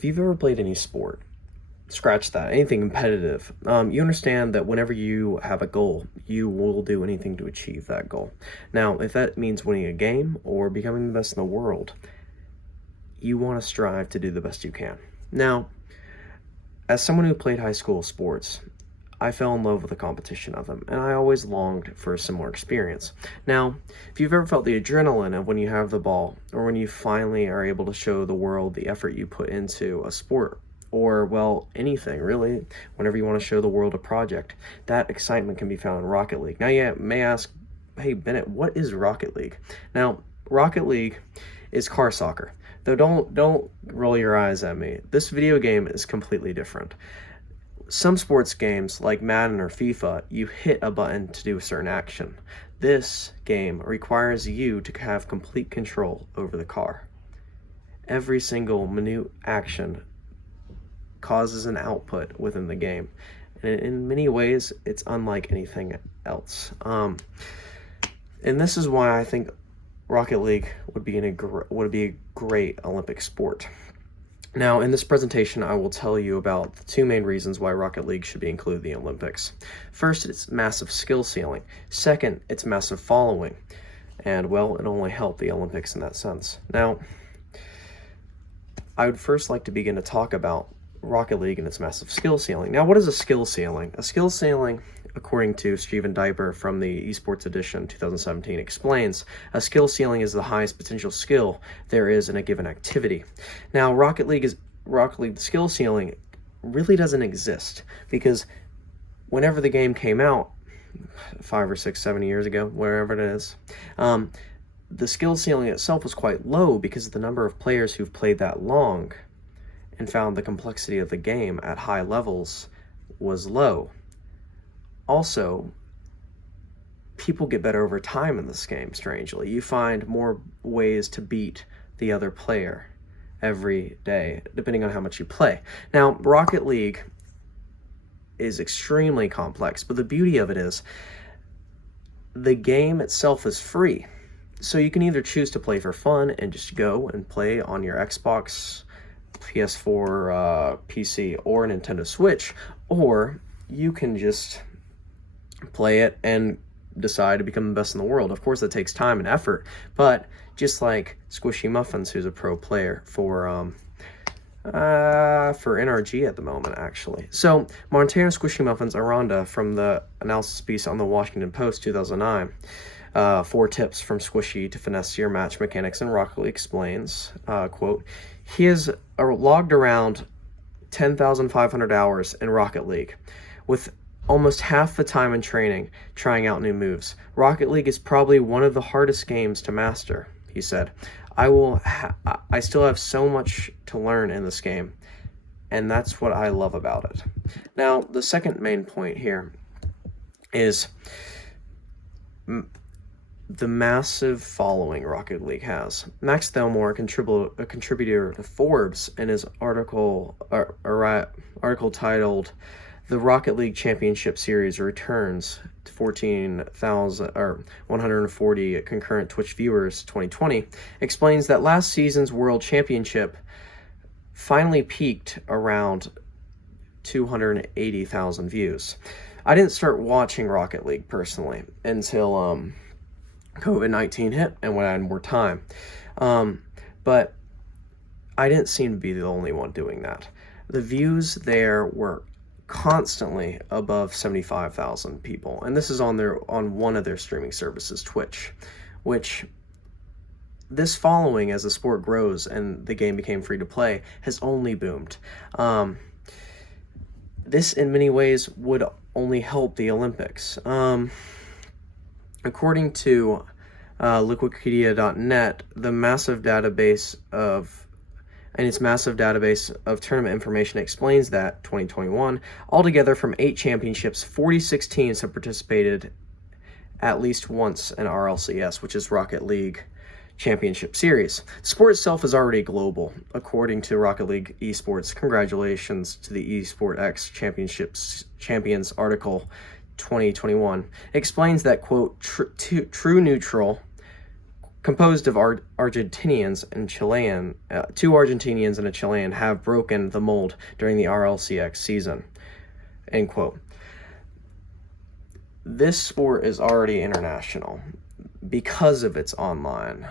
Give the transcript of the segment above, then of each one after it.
If you've ever played any sport, scratch that, anything competitive, you understand that whenever you have a goal, you will do anything to achieve that goal. Now, if that means winning a game or becoming the best in the world, you want to strive to do the best you can. Now, as someone who played high school sports, I fell in love with the competition of them, and I always longed for a similar experience. Now, if you've ever felt the adrenaline of when you have the ball, or when you finally are able to show the world the effort you put into a sport, or, well, anything, really, whenever you want to show the world a project, that excitement can be found in Rocket League. Now, you may ask, hey, Bennett, what is Rocket League? Now, Rocket League is car soccer. Though don't roll your eyes at me. This video game is completely different. Some sports games, like Madden or FIFA, you hit a button to do a certain action. This game requires you to have complete control over the car. Every single minute action causes an output within the game. And in many ways, it's unlike anything else. And this is why I think Rocket League would be a great Olympic sport. Now, in this presentation, I will tell you about the two main reasons why Rocket League should be included in the Olympics. First, it's massive skill ceiling. Second, it's massive following. And, well, it only helped the Olympics in that sense. Now, I would first like to begin to talk about Rocket League and its massive skill ceiling. Now, what is a skill ceiling? A skill ceiling, according to Steven Diaper from the Esports Edition 2017, explains a skill ceiling is the highest potential skill there is in a given activity. Now, Rocket League, the skill ceiling really doesn't exist because whenever the game came out, 5 or 6, 7 years ago, wherever it is, the skill ceiling itself was quite low because the number of players who've played that long and found the complexity of the game at high levels was low. Also, people get better over time in this game, strangely. You find more ways to beat the other player every day, depending on how much you play. Now, Rocket League is extremely complex, but the beauty of it is the game itself is free. So you can either choose to play for fun and just go and play on your Xbox, PS4, PC, or Nintendo Switch, or you can just play it and decide to become the best in the world. Of course, that takes time and effort, but just like Squishy Muffins, who's a pro player for NRG at the moment, actually. So, Montana Squishy Muffins Aranda from the analysis piece on the Washington Post 2009, 4 tips from Squishy to finesse your match mechanics, and Rocket League explains, quote, he has logged around 10,500 hours in Rocket League, with almost half the time in training trying out new moves. Rocket League is probably one of the hardest games to master, he said. I still have so much to learn in this game, and that's what I love about it. Now, the second main point here is the massive following Rocket League has. Max Thelmore, a contributor to Forbes, in his article titled "The Rocket League Championship Series Returns to 140 concurrent Twitch viewers 2020," explains that last season's World Championship finally peaked around 280,000 views. I didn't start watching Rocket League personally until COVID-19 hit and when I had more time. But I didn't seem to be the only one doing that. The views there were constantly above 75,000 people, and this is on one of their streaming services, Twitch, which this following, as the sport grows and the game became free to play, has only boomed. This in many ways would only help the Olympics. According to Liquipedia.net, its massive database of tournament information explains that 2021, altogether from 8 championships, 46 teams have participated at least once in RLCS, which is Rocket League Championship Series. The sport itself is already global, according to Rocket League Esports. Congratulations to the Esport X Champions article 2021. It explains that, quote, true neutral, composed of Argentinians and Chilean, 2 Argentinians and a Chilean have broken the mold during the RLCX season, end quote. This sport is already international because of its online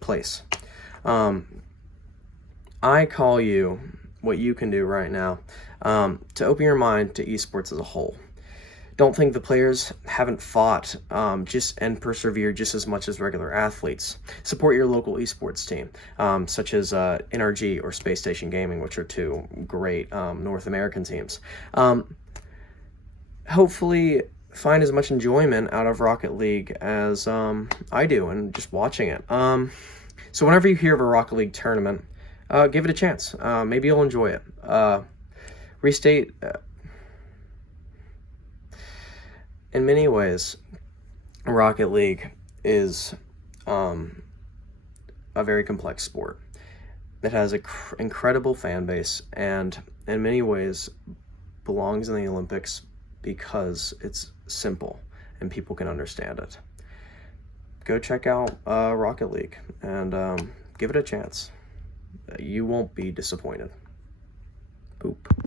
place. I call you what you can do right now to open your mind to esports as a whole. Don't think the players haven't fought and persevered just as much as regular athletes. Support your local esports team, such as NRG or Space Station Gaming, which are 2 great North American teams. Hopefully find as much enjoyment out of Rocket League as I do, and just watching it. So whenever you hear of a Rocket League tournament, give it a chance. Maybe you'll enjoy it. Restate... in many ways, Rocket League is a very complex sport. It has an incredible fan base, and in many ways belongs in the Olympics because it's simple and people can understand it. Go check out Rocket League and give it a chance. You won't be disappointed. Boop.